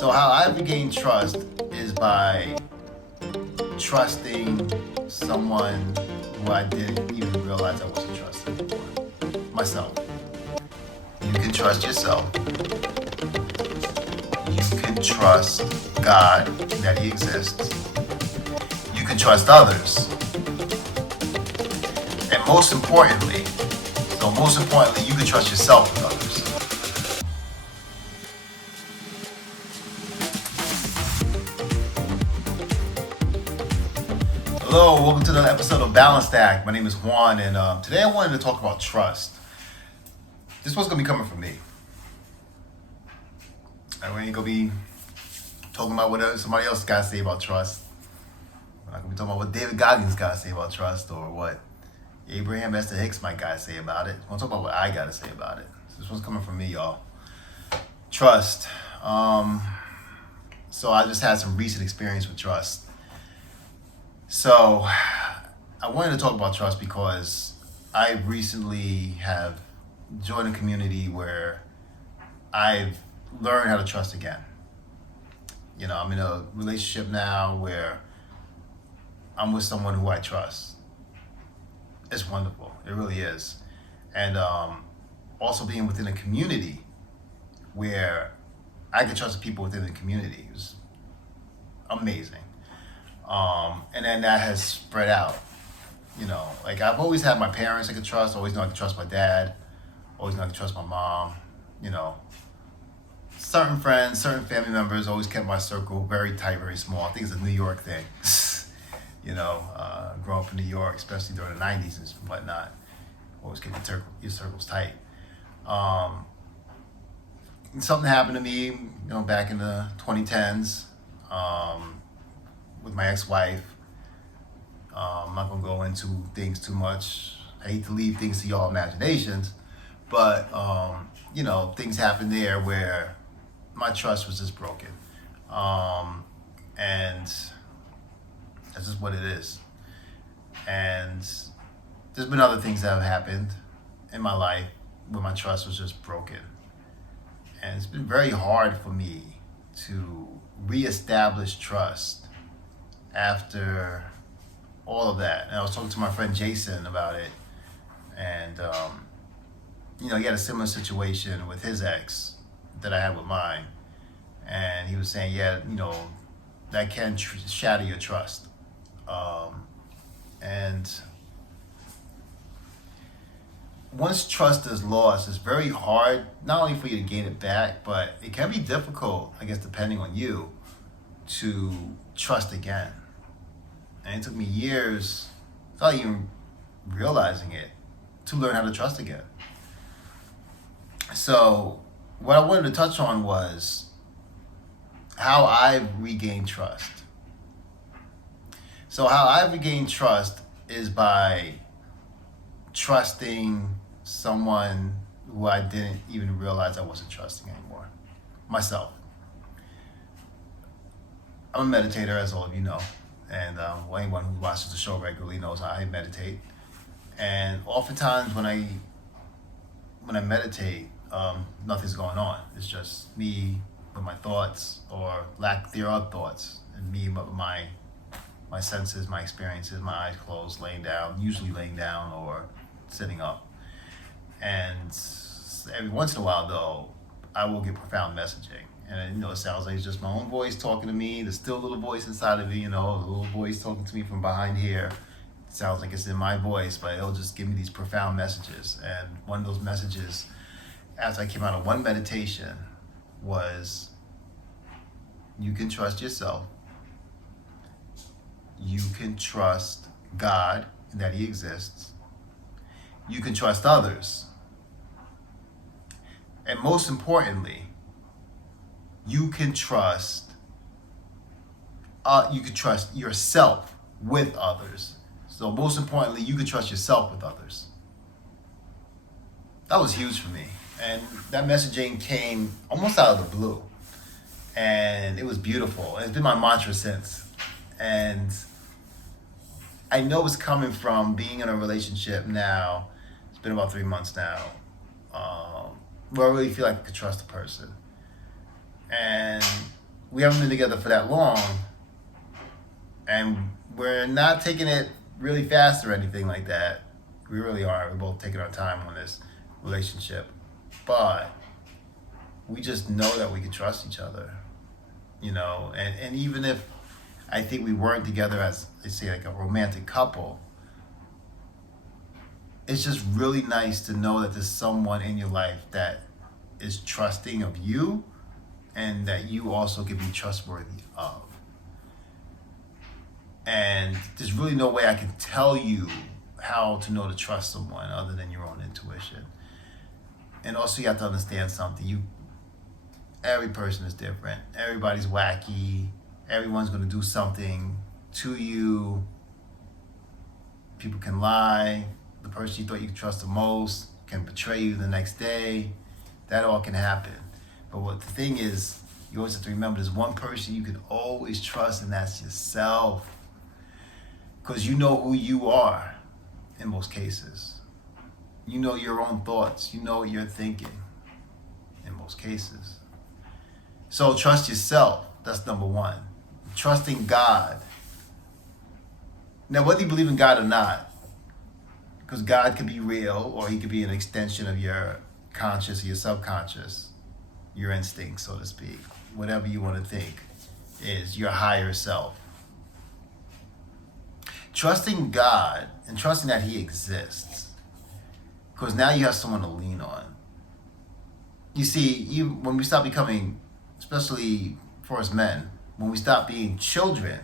So how I regain trust is by trusting someone who I didn't even realize I wasn't trusting anymore. Myself. You can trust yourself. You can trust God that He exists. You can trust others. And most importantly, you can trust yourself with others. Hello, welcome to another episode of Balanced Act. My name is Juan, and today I wanted to talk about trust. This one's gonna be coming from me. I ain't gonna be talking about what somebody else got to say about trust. I'm not gonna be talking about what David Goggins got to say about trust or what Abraham Esther Hicks might got to say about it. I want to talk about what I got to say about it. This one's coming from me, y'all. Trust. So I just had some recent experience with trust. So I wanted to talk about trust because I recently have joined a community where I've learned how to trust again. You know, I'm in a relationship now where I'm with someone who I trust. It's wonderful. It really is. And also being within a community where I can trust the people within the community is amazing. And then that has spread out. You know, like I've always had my parents I could trust, always know I could trust my dad, always know I could trust my mom, you know. Certain friends, certain family members always kept my circle very tight, very small. I think it's a New York thing. You know, growing up in New York, especially during the 90s and whatnot, always keep your circles tight. Something happened to me, you know, back in the 2010s with my ex-wife. I'm not gonna go into things too much. I hate to leave things to y'all imaginations, but you know, things happened there where my trust was just broken, and that's just what it is. And there's been other things that have happened in my life where my trust was just broken, and it's been very hard for me to reestablish trust after all of that. And I was talking to my friend Jason about it, and you know, he had a similar situation with his ex that I had with mine, and he was saying, yeah, you know, that can shatter your trust. And once trust is lost, it's very hard, not only for you to gain it back, but it can be difficult, I guess, depending on you, to trust again. And it took me years, without even realizing it, to learn how to trust again. So what I wanted to touch on was how I regained trust. So how I regained trust is by trusting someone who I didn't even realize I wasn't trusting anymore. Myself. I'm a meditator, as all of you know. And well, anyone who watches the show regularly knows I meditate. And oftentimes when I meditate, nothing's going on. It's just me with my thoughts or lack thereof thoughts, and me with my senses, my experiences, my eyes closed, usually laying down or sitting up. And every once in a while, though, I will get profound messaging. And, you know, it sounds like it's just my own voice talking to me. There's still a little voice inside of me, you know, a little voice talking to me from behind here. It sounds like it's in my voice, but it'll just give me these profound messages. And one of those messages, after I came out of one meditation, was you can trust yourself. You can trust God that He exists. You can trust others. And most importantly, you can trust yourself with others. So most importantly, you can trust yourself with others. That was huge for me. And that messaging came almost out of the blue. And it was beautiful. And it's been my mantra since. And I know it's coming from being in a relationship now. It's been about 3 months now. Where I really feel like I could trust a person. And we haven't been together for that long, and we're not taking it really fast or anything like that. We really are. We're both taking our time on this relationship, but we just know that we can trust each other, and even if I think we weren't together as, let's say, like a romantic couple, it's just really nice to know that there's someone in your life that is trusting of you and that you also can be trustworthy of. And there's really no way I can tell you how to know to trust someone other than your own intuition. And also you have to understand something. Every person is different. Everybody's wacky. Everyone's going to do something to you. People can lie. The person you thought you could trust the most can betray you the next day. That all can happen. But what the thing is, you always have to remember there's one person you can always trust, and that's yourself. Because you know who you are in most cases. You know your own thoughts. You know what you're thinking in most cases. So trust yourself. That's number one. Trusting God. Now, whether you believe in God or not, because God could be real or he could be an extension of your conscious or your subconscious, your instincts, so to speak. Whatever you want to think is your higher self. Trusting God and trusting that he exists, because now you have someone to lean on. You see, when we stop becoming, especially for us men, when we stop being children,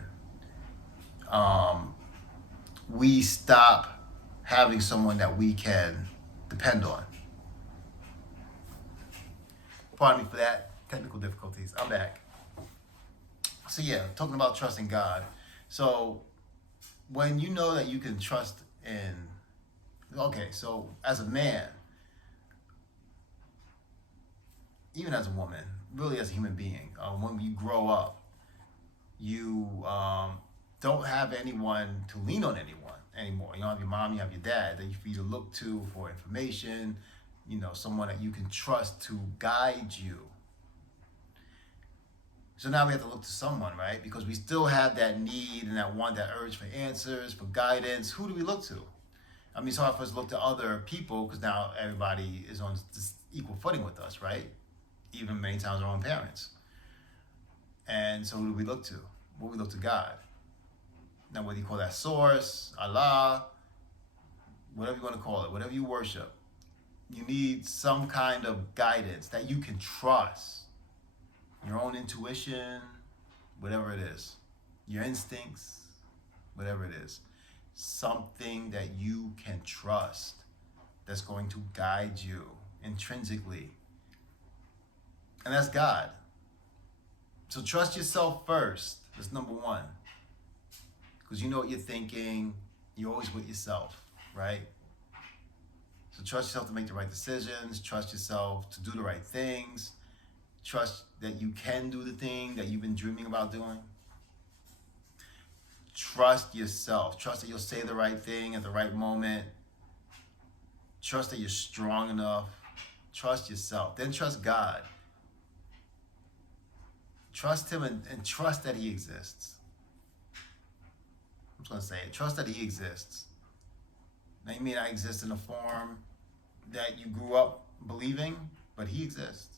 we stop having someone that we can depend on. Pardon me for that. Technical difficulties. I'm back. So yeah, talking about trusting God. So when you know that you can trust in, okay, so as a man, even as a woman, really as a human being, when you grow up, you don't have anyone to lean on anymore. You don't have your mom, you have your dad that you for you to look to for information, someone that you can trust to guide you. So now we have to look to someone, right? Because we still have that need and that urge for answers, for guidance. Who do we look to? I mean, it's hard for us to look to other people because now everybody is on this equal footing with us, right? Even many times our own parents. And so who do we look to? Well, we look to God. Now, whether you call that source, Allah, whatever you want to call it, whatever you worship, you need some kind of guidance that you can trust. Your own intuition, whatever it is, your instincts, whatever it is, something that you can trust that's going to guide you intrinsically. And that's God. So trust yourself first. That's number one. Because you know what you're thinking. You're always with yourself, right? So trust yourself to make the right decisions. Trust yourself to do the right things. Trust that you can do the thing that you've been dreaming about doing. Trust yourself. Trust that you'll say the right thing at the right moment. Trust that you're strong enough. Trust yourself. Then trust God. Trust him and trust that he exists. I'm just going to say it. Trust that he exists. Now, you may not exist in a form that you grew up believing, but he exists.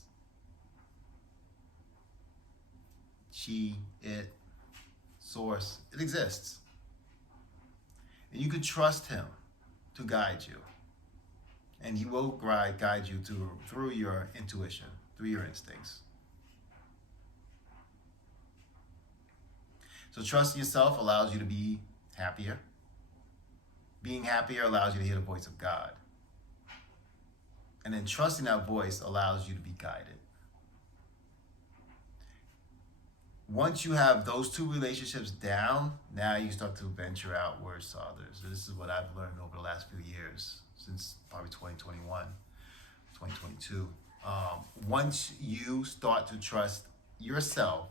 She, it, source, it exists. And you can trust him to guide you. And he will guide you through your intuition, through your instincts. So trusting yourself allows you to be happier. Being happier allows you to hear the voice of God. And then trusting that voice allows you to be guided. Once you have those two relationships down, now you start to venture outwards to others. This is what I've learned over the last few years, since probably 2021, 2022. Once you start to trust yourself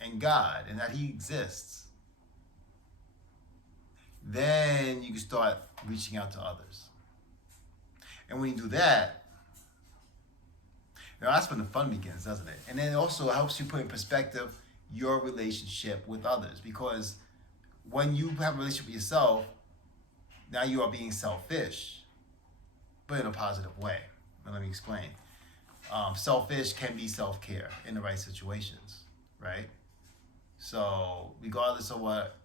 and God and that he exists, then you can start reaching out to others. And when you do that, That's when the fun begins, doesn't it? And then it also helps you put in perspective your relationship with others, because when you have a relationship with yourself, now you are being selfish, but in a positive way. Now, let me explain. Selfish can be self-care in the right situations, right? So regardless of what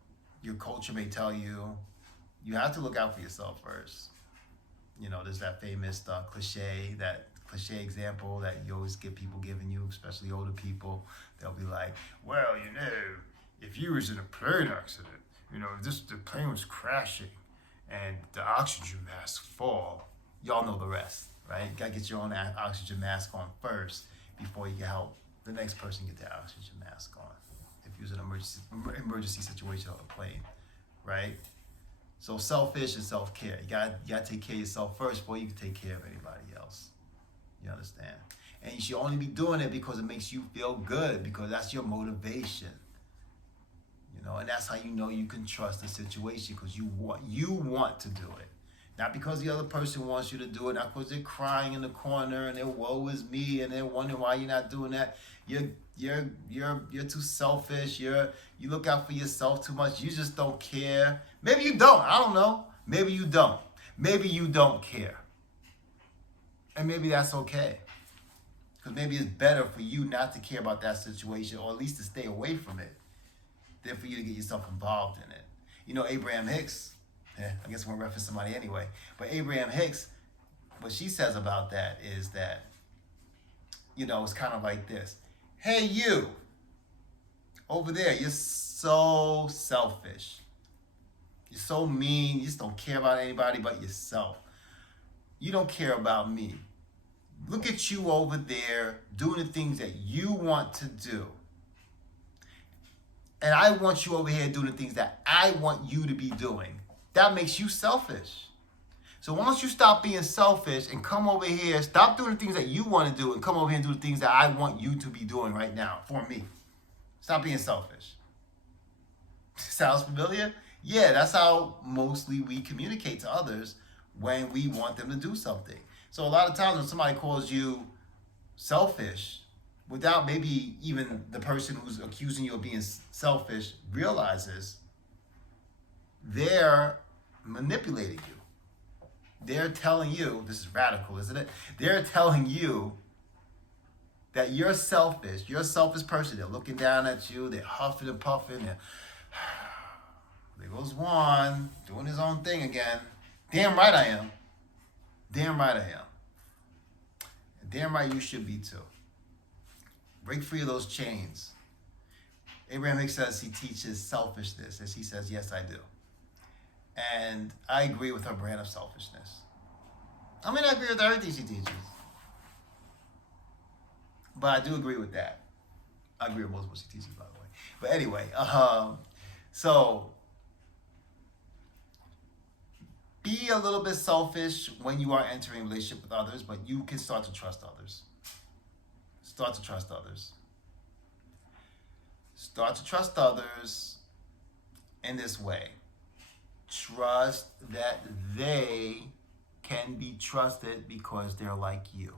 your culture may tell you, you have to look out for yourself first. There's that famous cliche example that you always get people giving you, especially older people. They'll be like, well, if you was in a plane accident, the plane was crashing and the oxygen mask fall, y'all know the rest, right? You gotta get your own oxygen mask on first before you can help the next person get their oxygen mask on. If you was in an emergency situation on a plane, right? So selfish and self-care. You gotta take care of yourself first before you can take care of anybody else. You understand? And you should only be doing it because it makes you feel good, because that's your motivation. And that's how you can trust the situation, because you want to do it. Not because the other person wants you to do it, not because they're crying in the corner and they're woe is me and they're wondering why you're not doing that. You're too selfish. You look out for yourself too much. You just don't care. Maybe you don't. I don't know. Maybe you don't. Maybe you don't care. And maybe that's okay. Because maybe it's better for you not to care about that situation, or at least to stay away from it, than for you to get yourself involved in it. Abraham Hicks, I guess we're going to reference somebody anyway, but Abraham Hicks, what she says about that is that, it's kind of like this. Hey, you, over there, you're so selfish. You're so mean. You just don't care about anybody but yourself. You don't care about me. Look at you over there doing the things that you want to do. And I want you over here doing the things that I want you to be doing. That makes you selfish. So why don't you stop being selfish and come over here, stop doing the things that you want to do, and come over here and do the things that I want you to be doing right now for me. Stop being selfish. Sounds familiar? Yeah, that's how mostly we communicate to others when we want them to do something. So a lot of times when somebody calls you selfish, without maybe even the person who's accusing you of being selfish realizes, they're manipulating you. They're telling you, this is radical, isn't it? They're telling you that you're selfish. You're a selfish person. They're looking down at you. They're huffing and puffing. There goes Juan, doing his own thing again. Damn right I am. Damn right I am. And damn right you should be too. Break free of those chains. Abraham Hicks says he teaches selfishness, as he says, yes, I do. And I agree with her brand of selfishness. I mean, I agree with everything she teaches. But I do agree with that. I agree with most of what she teaches, by the way. But anyway, so be a little bit selfish when you are entering a relationship with others, but you can start to trust others. Start to trust others. Start to trust others in this way. Trust that they can be trusted because they're like you.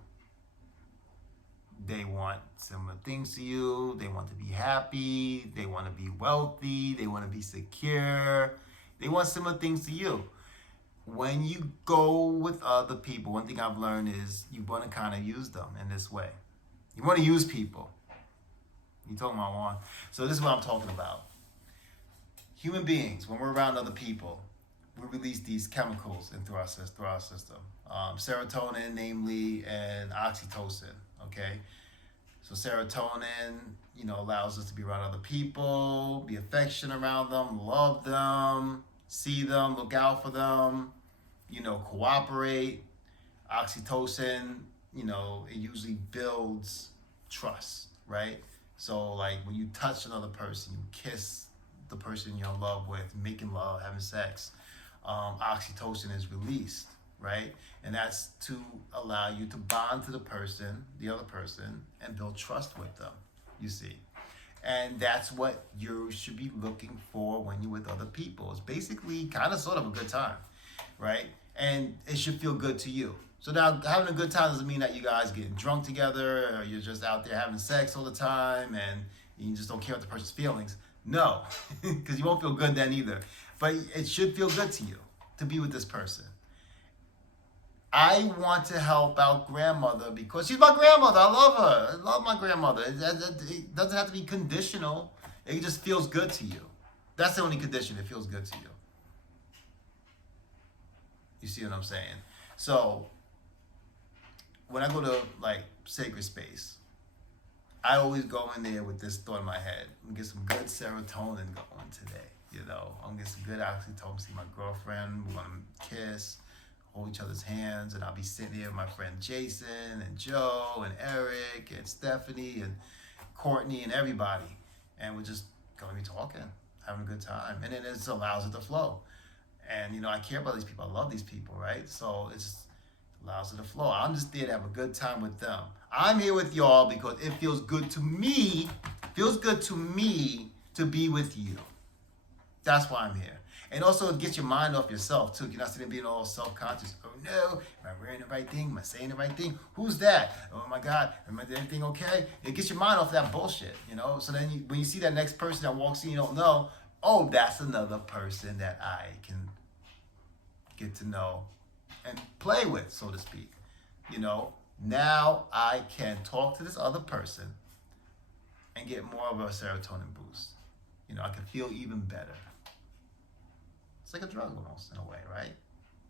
They want similar things to you. They want to be happy. They want to be wealthy. They want to be secure. They want similar things to you. When you go with other people, one thing I've learned is you want to kind of use them in this way. You want to use people. You talking about Juan? So this is what I'm talking about. Human beings, when we're around other people, we release these chemicals through our system. Serotonin, namely, and oxytocin. Okay, so serotonin, allows us to be around other people, be affectionate around them, love them, see them, look out for them, cooperate. Oxytocin, it usually builds trust, right? So like when you touch another person, you kiss the person you're in love with, making love, having sex, oxytocin is released, right? And that's to allow you to bond to the other person, and build trust with them, you see. And that's what you should be looking for when you're with other people. It's basically kind of sort of a good time, right? And it should feel good to you. So now having a good time doesn't mean that you guys getting drunk together or you're just out there having sex all the time and you just don't care about the person's feelings. No, because you won't feel good then either. But it should feel good to you to be with this person. I want to help out grandmother because she's my grandmother. I love her. I love my grandmother. It doesn't have to be conditional. It just feels good to you. That's the only condition. It feels good to you. You see what I'm saying? So when I go to like sacred space, I always go in there with this thought in my head. I'm gonna get some good serotonin going today. You know, I'm gonna get some good oxytocin. See my girlfriend. We're gonna kiss, hold each other's hands, and I'll be sitting here with my friend Jason and Joe and Eric and Stephanie and Courtney and everybody, and we're just gonna be talking, having a good time, and then it just allows it to flow. And you know, I care about these people. I love these people, right? So it just allows it to flow. I'm just there to have a good time with them. I'm here with y'all because it feels good to me. Feels good to me to be with you. That's why I'm here. And also it gets your mind off yourself too. You're not sitting there being all self-conscious. Oh no, am I wearing the right thing? Am I saying the right thing? Who's that? Oh my God, am I doing everything okay? It gets your mind off that bullshit, you know? So then when you see that next person that walks in you don't know, oh, that's another person that I can get to know and play with, so to speak. You know, now I can talk to this other person and get more of a serotonin boost. You know, I can feel even better. It's like a drug almost in a way, right?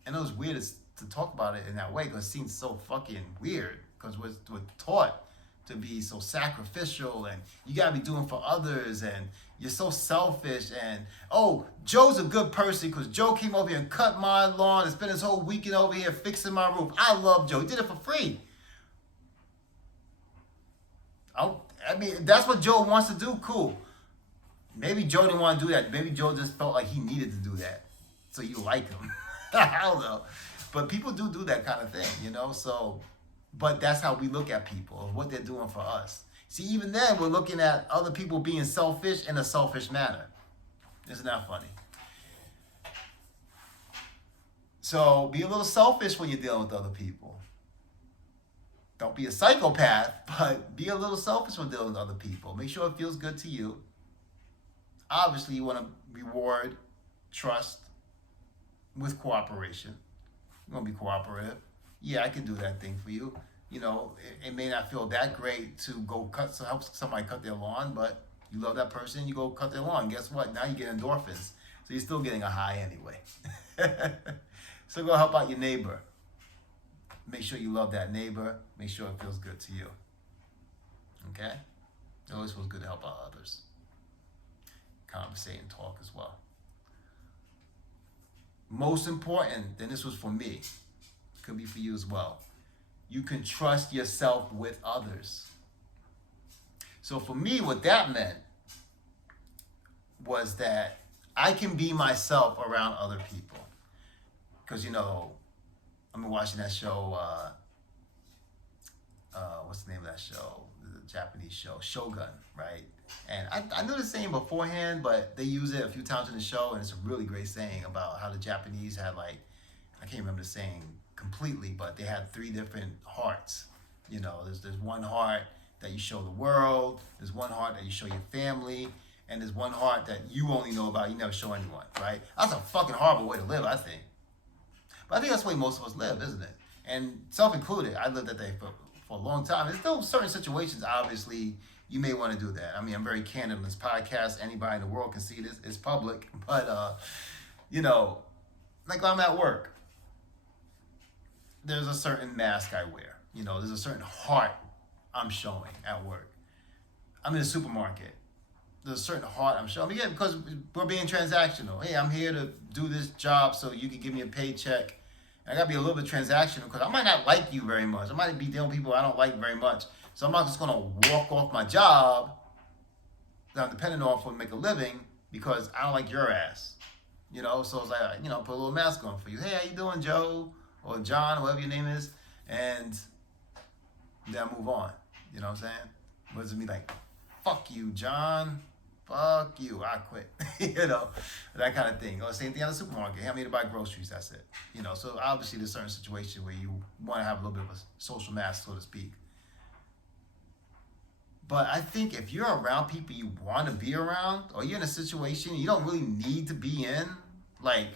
And it was weird to talk about it in that way because it seems so fucking weird because we're taught to be so sacrificial and you gotta be doing for others and you're so selfish and oh, Joe's a good person because Joe came over here and cut my lawn and spent his whole weekend over here fixing my roof. I love Joe. He did it for free. I mean, that's what Joe wants to do. Cool. Maybe Joe didn't want to do that. Maybe Joe just felt like he needed to do that. So you like him. I don't know. But people do that kind of thing, you know? So, but that's how we look at people, what they're doing for us. See, even then, we're looking at other people being selfish in a selfish manner. Isn't that funny? So be a little selfish when you're dealing with other people. Don't be a psychopath, but be a little selfish when dealing with other people. Make sure it feels good to you. Obviously, you want to reward trust with cooperation. You want to be cooperative. Yeah, I can do that thing for you. You know, it may not feel that great to go help somebody cut their lawn, but you love that person, you go cut their lawn. Guess what? Now you get endorphins. So you're still getting a high anyway. So go help out your neighbor. Make sure you love that neighbor. Make sure it feels good to you. Okay? It always feels good to help out others. Conversate and talk as well. Most important, and this was for me, could be for you as well, you can trust yourself with others. So for me, what that meant was that I can be myself around other people. Because, you know, I'm watching that show, what's the name of that show? The Japanese show, Shogun, right? And I knew the saying beforehand, but they use it a few times in the show, and it's a really great saying about how the Japanese had like, I can't remember the saying completely, but they had 3 different hearts. You know, there's one heart that you show the world, there's one heart that you show your family, and there's one heart that you only know about, you never show anyone, right? That's a fucking horrible way to live, I think. But I think that's the way most of us live, isn't it? And self-included, I lived that day for a long time. There's still certain situations, obviously, you may want to do that. I mean, I'm very candid on this podcast. Anybody in the world can see this. It's public. But, you know, like when I'm at work, there's a certain mask I wear. You know, there's a certain heart I'm showing at work. I'm in a supermarket. There's a certain heart I'm showing. Yeah, because we're being transactional. Hey, I'm here to do this job so you can give me a paycheck. I gotta be a little bit transactional because I might not like you very much. I might be dealing with people I don't like very much. So I'm not just gonna walk off my job that I'm dependent on for to make a living because I don't like your ass. You know, so it's like, you know, put a little mask on for you. Hey, how you doing, Joe? Or John, or whatever your name is. And then I move on. You know what I'm saying? What does it mean like, fuck you, John? fuck you, I quit. That kind of thing. Or same thing at the supermarket. Hey, I'm here to buy groceries, that's it. So obviously there's certain situations where you want to have a little bit of a social mask, so to speak. But I think if you're around people you want to be around, or you're in a situation you don't really need to be in, like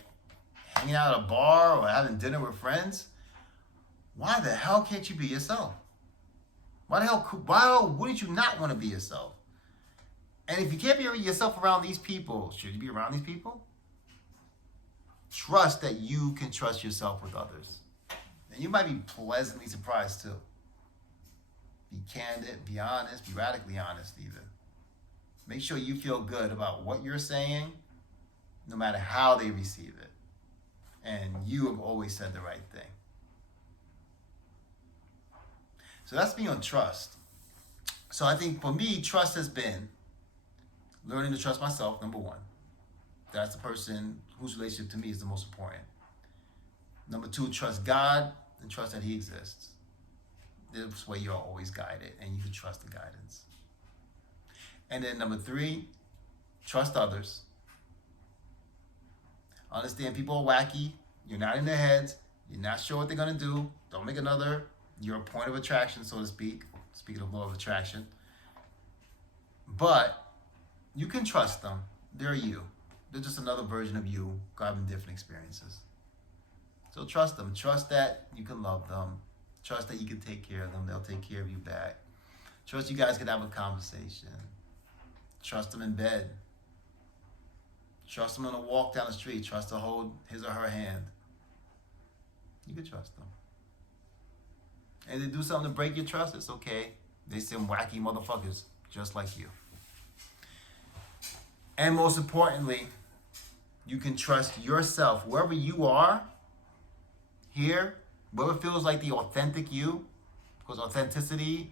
hanging out at a bar or having dinner with friends, why the hell can't you be yourself? Why wouldn't you not want to be yourself? And if you can't be yourself around these people, should you be around these people? Trust that you can trust yourself with others. And you might be pleasantly surprised too. Be candid, be honest, be radically honest even. Make sure you feel good about what you're saying, no matter how they receive it. And you have always said the right thing. So that's me on trust. So I think for me, trust has been learning to trust myself, number one. That's the person whose relationship to me is the most important. Number two, trust God and trust that He exists. This way you're always guided and you can trust the guidance. And then number three, trust others. Understand people are wacky. You're not in their heads. You're not sure what they're going to do. Don't make you're a point of attraction, so to speak. Speaking of law of attraction. But you can trust them. They're you. They're just another version of you having different experiences. So trust them. Trust that you can love them. Trust that you can take care of them. They'll take care of you back. Trust you guys can have a conversation. Trust them in bed. Trust them on a walk down the street. Trust to hold his or her hand. You can trust them. And if they do something to break your trust, it's okay. They some wacky motherfuckers just like you. And most importantly, you can trust yourself wherever you are here. Whatever feels like the authentic you, because authenticity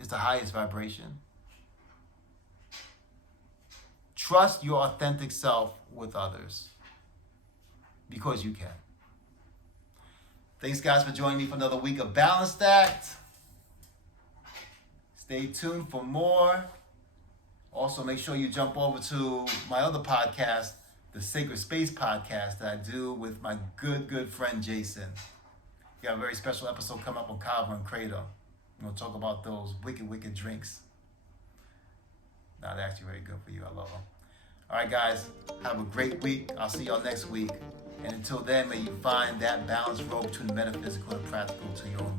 is the highest vibration. Trust your authentic self with others, because you can. Thanks, guys, for joining me for another week of Balanced Act. Stay tuned for more. Also, make sure you jump over to my other podcast, the Sacred Space podcast that I do with my good friend Jason. We got a very special episode coming up on Kava and Kratom. We're going to talk about those wicked drinks. Nah, they're actually very good for you. I love them. All right, guys. Have a great week. I'll see y'all next week. And until then, may you find that balanced road between the metaphysical and practical to your own